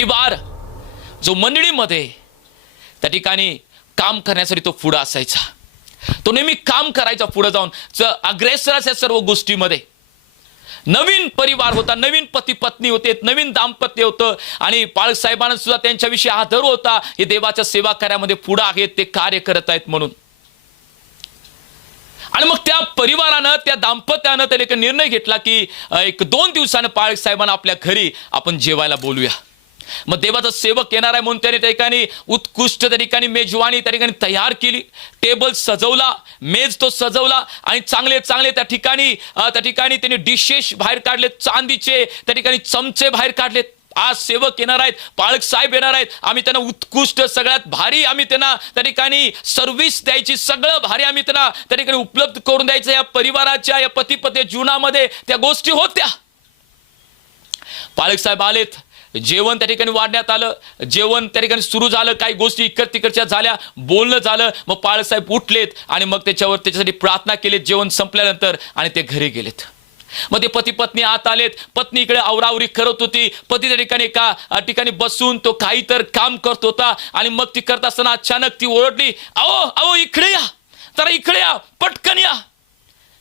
परिवार जो मंडळीमध्ये त्या ठिकाणी काम करण्यासाठी तो पुढे असायचा, तो नेहमी काम करायचा पुढे जाऊन, अग्रेसर असायचा सर्व गोष्टीमध्ये. नवीन परिवार होता, नवीन पती पत्नी होते, नवीन दाम्पत्य होतं आणि पाळक साहेबांना सुद्धा त्यांच्याविषयी आदर होता. हे देवाच्या सेवा कार्यामध्ये पुढे आहेत, ते कार्य करत आहेत म्हणून. आणि मग त्या परिवारानं, त्या दाम्पत्यानं त्याने एक निर्णय घेतला की 1-2 दिवसानं पाळक साहेबांना आपल्या घरी आपण जेवायला बोलूया. मग देवाचा सेवक येणार आहे म्हणून त्याने त्या ठिकाणी उत्कृष्ट त्या ठिकाणी मेजवानी त्या ठिकाणी तयार केली, टेबल सजवला, मेज तो सजवला आणि चांगले चांगले त्या ठिकाणी त्यांनी डिशेस बाहेर काढलेत, चांदीचे त्या ठिकाणी चमचे बाहेर काढलेत. आज सेवक येणार आहेत, पाळक साहेब येणार आहेत, आम्ही त्यांना उत्कृष्ट सगळ्यात भारी आम्ही त्यांना त्या ठिकाणी सर्व्हिस द्यायची, सगळं भारी आम्ही त्यांना त्या ठिकाणी उपलब्ध करून द्यायचं. या परिवाराच्या, या पती जीवनामध्ये त्या गोष्टी होत्या. पाळक साहेब आलेत, जेवण त्या ठिकाणी वाढण्यात आलं, जेवण त्या ठिकाणी सुरू झालं, काही गोष्टी इकडच्या तिकडच्या झाल्या, बोलणं झालं. मग पाळक साहेब उठलेत आणि मग त्याच्यासाठी प्रार्थना केलीत जेवण संपल्यानंतर आणि ते घरी गेलेत. मग ते पती पत्नी आत आलेत, पत्नी इकडे आवरावरी करत होती, पती त्या ठिकाणी एका ठिकाणी बसून तो काही तर काम करत होता. आणि मग ती करत असताना अचानक ती ओरडली, अहो इकडे या, जरा इकडे या, पटकन या.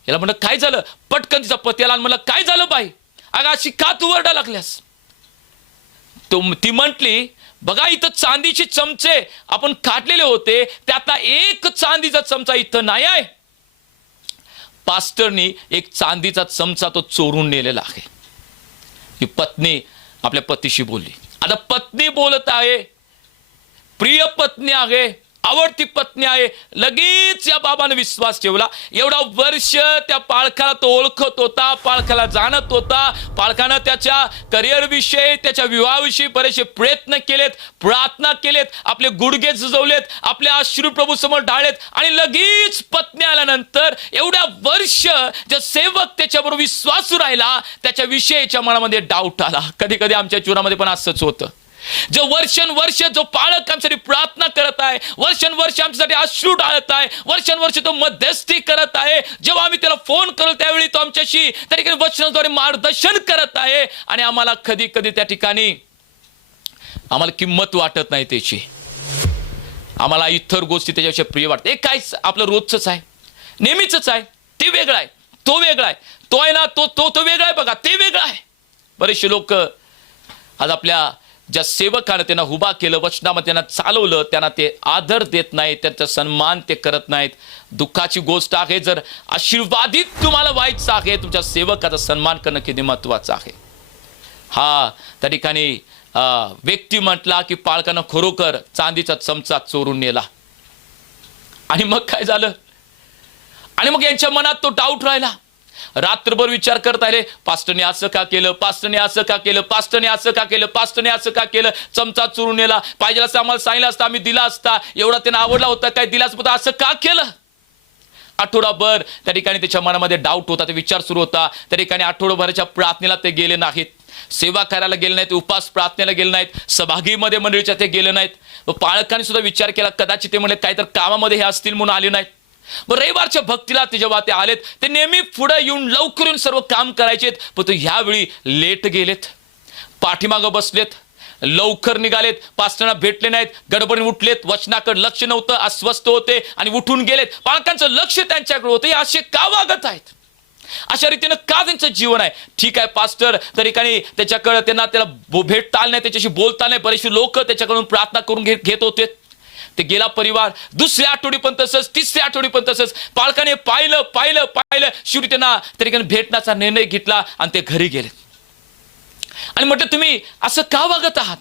याला म्हणलं काय झालं? पटकन तिचा पती आला आणि म्हणलं काय झालं बाई, अगं अशी का तू ओरडा लागल्यास? ती म्हटली, बघा इथं चांदीचे चमचे आपण काढलेले होते, त्यातला एक चांदीचा चमचा इथं नाही आहे. पास्टरनी एक चांदीचा चमचा तो चोरून नेलेला आहे. ही पत्नी आपल्या पतीशी बोलली. आता पत्नी बोलत आहे, प्रिय पत्नी आहे, आवडती पत्नी आहे. लगेच या बाबाने विश्वास ठेवला. एवढा वर्ष त्या पाळकाला तो ओळखत होता, पाळकाला जाणत होता, पाळकानं त्याच्या करिअर विषयी, त्याच्या विवाहाविषयी बरेचसे प्रयत्न केलेत, प्रार्थना केलेत, आपले गुडघे झुजवलेत, आपले अश्रू प्रभू समोर ढाळलेत. आणि लगेच पत्नी आल्यानंतर एवढ्या वर्ष जे सेवक त्याच्याबरोबर विश्वासू राहिला, त्याच्या विषयीच्या मनामध्ये डाऊट आला. कधी कधी आमच्या जीवनामध्ये पण असंच होतं. जो वर्ष जो पाळक आमच्यासाठी प्रार्थना करत आहे, वर्ष आमच्यासाठी अश्रू ढाळत आहे, वर्ष तो मध्यस्थी करत आहे, जेव्हा आम्ही त्याला फोन करू त्यावेळी तो आमच्याशी त्या ठिकाणी वचनाद्वारे मार्गदर्शन करत आहे. आणि आम्हाला कधी कधी त्या ठिकाणी आम्हाला किंमत वाटत नाही त्याची, आम्हाला इतर गोष्टी त्याच्याविषयी प्रिय वाटते. काय आपलं रोजच आहे, नेहमीच आहे, ते वेगळं आहे, तो वेगळा आहे, तो आहे ना तो वेगळा आहे, बघा ते वेगळं आहे. बरेचसे लोक आज आपल्या ज्या सेवकानं त्यांना उभा केलं, वचनामध्ये त्यांना चालवलं, त्यांना ते आदर देत नाहीत, त्यांचा सन्मान ते करत नाहीत. दुःखाची गोष्ट आहे. जर आशीर्वादित तुम्हाला व्हायचं आहे, तुमच्या सेवकाचा सन्मान करणं किती महत्वाचं आहे. हा त्या ठिकाणी व्यक्ती म्हटला की पाळकानं खरोखर चांदीचा चमचा चोरून नेला. आणि मग काय झालं? आणि मग यांच्या मनात तो डाऊट राहिला. रात्रभर विचार करत आले, पास्टरने असं का केलं, पास्टरने असं का केलं, पास्टरने असं का केलं, पास्टरने असं का केलं, चमचा चोरून नेला, पाहिजे असं आम्हाला सांगितलं असतं, आम्ही दिला असता, एवढा त्यांना आवडला होता, काय दिलाच होता, असं का केलं? आठवडाभर त्या ठिकाणी त्याच्या मनामध्ये डाऊट होता, ते विचार सुरू होता. त्या ठिकाणी आठवडाभराच्या प्रार्थनेला ते गेले नाहीत, सेवा करायला गेले नाहीत, उपास प्रार्थनेला गेले नाहीत, सहभागीमध्ये मंडळीच्या ते गेले नाहीत. पाळकांनी सुद्धा विचार केला, कदाचित ते म्हणले काहीतरी कामामध्ये हे असतील म्हणून आले नाहीत. मग रविवारच्या भक्तीला ते जेव्हा ते आलेत, ते नेहमी पुढे येऊन लवकर येऊन सर्व काम करायचेत, पण तो ह्यावेळी लेट गेलेत, पाठीमागं बसलेत, लवकर निघालेत, पास्टरना भेटले नाहीत, गडबडीने उठलेत, वचनाकडे लक्ष नव्हतं, अस्वस्थ होते आणि उठून गेलेत. पालकांचं लक्ष त्यांच्याकडे होतं. हे असे का वागत आहेत, अशा रीतीनं का त्यांचं जीवन आहे? ठीक आहे, पास्टर त्या ठिकाणी त्याच्याकडे त्याला भेटता आलं नाही, त्याच्याशी बोलता नाही, बरेचसे लोक त्याच्याकडून प्रार्थना करून घेत होते. ते गेला परिवार. दुसऱ्या आठवडी पण तसंच, तिसऱ्या आठवडी पण तसंच. पालकाने पाहिलं शेवटी त्यांना त्या ठिकाणी भेटण्याचा निर्णय घेतला आणि ते घरी गेले. आणि म्हटलं तुम्ही असं का वागत आहात?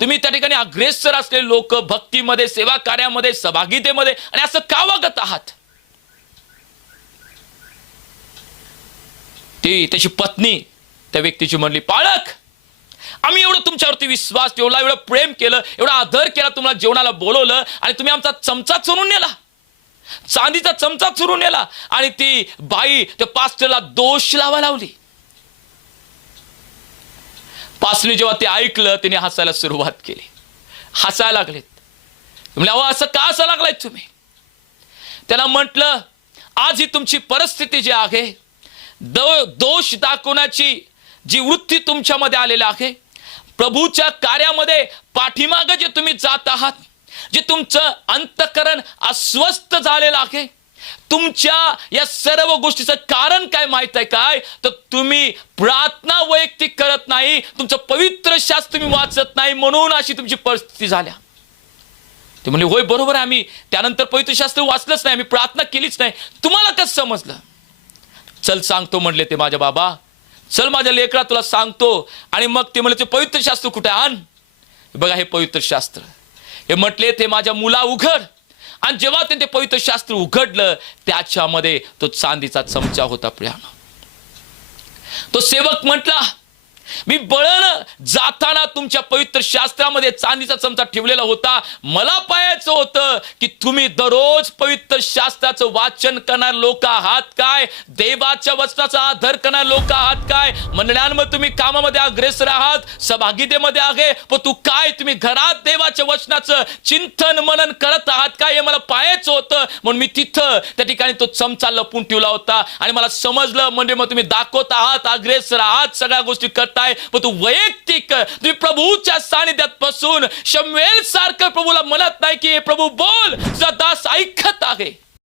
तुम्ही त्या ठिकाणी अग्रेसर असलेले लोक, भक्तीमध्ये, सेवा कार्यामध्ये, सहभागितेमध्ये, आणि असं का वागत आहात? त्याची पत्नी त्या व्यक्तीची म्हणली, पाळक, आम्ही एवढं तुमच्यावरती विश्वास ठेवला, एवढं प्रेम केलं, एवढा आदर केला, तुम्हाला जेवणाला बोलवलं आणि तुम्ही आमचा चमचा चोरून नेला, चांदीचा चमचा चोरून नेला. आणि ती बाई त्या पास्टरला दोष लावायला लावली. पास्टरने जेव्हा ते ऐकलं, त्याने हसायला सुरुवात केली, हसायला लागलेत. म्हणजे अहो असं का हसायला लागलाय तुम्ही? त्याला म्हटलं, आज ही तुमची परिस्थिती जी आहे, दोष दाखवण्याची जी वृत्ती तुमच्यामध्ये आलेली आहे, प्रभूच्या कार्यामध्ये पाठीमागे जे तुम्ही जात आहात, जे तुमचं अंतःकरण अस्वस्थ झालेलं आहे, तुमच्या या सर्व गोष्टीचं कारण काय माहित आहे काय? तर तुम्ही प्रार्थना वैयक्तिक करत नाही, तुमचं पवित्र शास्त्र तुम्ही वाचत नाही, म्हणून अशी तुमची परिस्थिती झाल्या. ते म्हणले होय बरोबर आहे, आम्ही त्यानंतर पवित्र शास्त्र वाचलंच नाही, आम्ही प्रार्थना केलीच नाही. तुम्हाला कसं समजलं? चल सांगतो म्हणले ते माझ्या बाबा, चल माझ्या लेकरा तुला सांगतो. आणि मग ते म्हणले ते पवित्र शास्त्र कुठे आण. बघा हे पवित्र शास्त्र. हे म्हटले ते माझ्या मुला उघड. आणि जेव्हा त्यांनी ते पवित्र शास्त्र उघडलं, त्याच्यामध्ये तो चांदीचा चमचा होता प्रियानो. तो सेवक म्हटला, मी बळण जाताना तुमच्या पवित्र शास्त्रामध्ये चांदीचा चमचा ठेवलेला होता. मला पाहायचं होतं की तुम्ही दररोज पवित्र शास्त्राचं वाचन करणारे लोक आहात काय, देवाच्या वचनाचा आदर करणारे लोक आहात काय, मंडळांमध्ये तुम्ही कामामध्ये अग्रेसर आहात, सहभागितेमध्ये आहे, पण तू काय तुम्ही घरात देवाच्या वचनाचं चिंतन मनन करत आहात काय, हे मला पाहायचं होतं. म्हणून मी तिथं त्या ठिकाणी तो चमचा लपून ठेवला होता. आणि मला समजलं म्हणजे मग तुम्ही दाखवत आहात, अग्रेसर आहात, सगळ्या गोष्टी करताय, पण तू वैयक्तिक तुम्ही प्रभूच्या सानिध्यात बसून शमूएल सारखं प्रभूला म्हणत नाही की प्रभू बोल, तुझा दास ऐकत आहे.